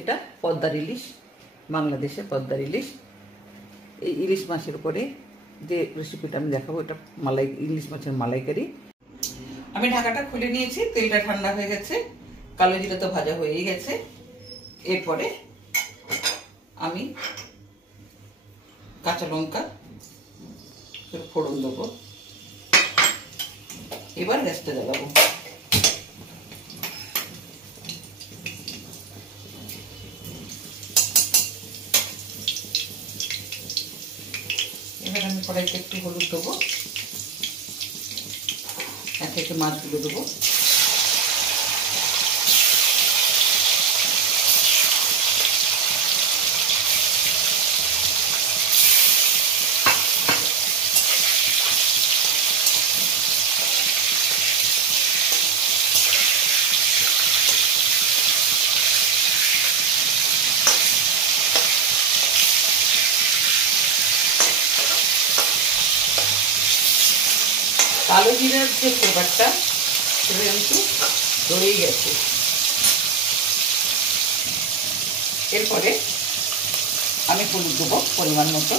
এটা পদ্মার ইলিশ, বাংলাদেশের পদ্মার ইলিশ। এই ইলিশ মাছের উপরে যে রেসিপিটা আমি দেখাবো এটা মালাই, ইলিশ মাছের মালাইকারি। আমি ঢাকাটা খুলে নিয়েছি, তেলটা ঠান্ডা হয়ে গেছে, কালো জিরা তো ভাজা হয়েই গেছে। এরপরে আমি কাঁচা লঙ্কা ফোড়ন দেবো। এবার গ্যাসটা জ্বালাবো। এবার আমি কড়াইতে একটু হলুদ দেবো, একে একে মাছগুলো দেবো। কালো জিরার যে ফ্লেভারটা সেটা কিন্তু রয়েই গেছে। এরপরে আমি হলুদ দেবো পরিমাণ মতো,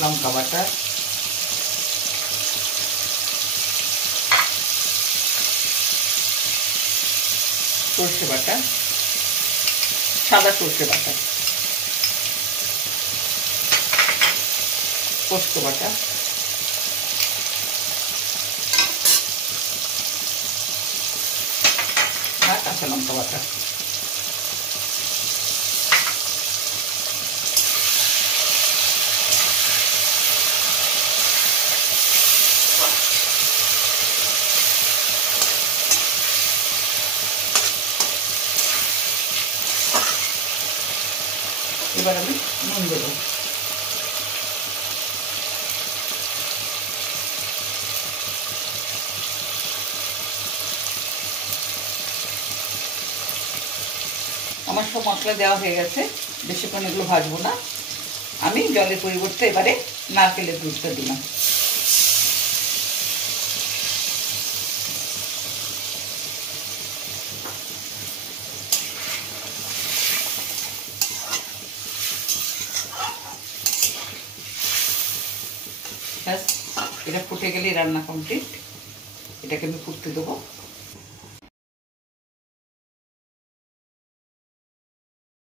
লঙ্কা বাটা, সর্ষে বাটা, সাদা সর্ষে বাটা, পোস্ত বাটা, আর কাঁচা লঙ্কা বাটা। এবার আমি নুন দেবো। আমার সব মশলা দেওয়া হয়ে গেছে, বেশিক্ষণ এগুলো ভাজবো না। আমি জলের পরিবর্তে এবারে নারকেলের দুধটা দিলাম। ব্যাস, এটা ফুটে গেলেই রান্না কমপ্লিট। এটাকে আমি ফুটতে দেবো।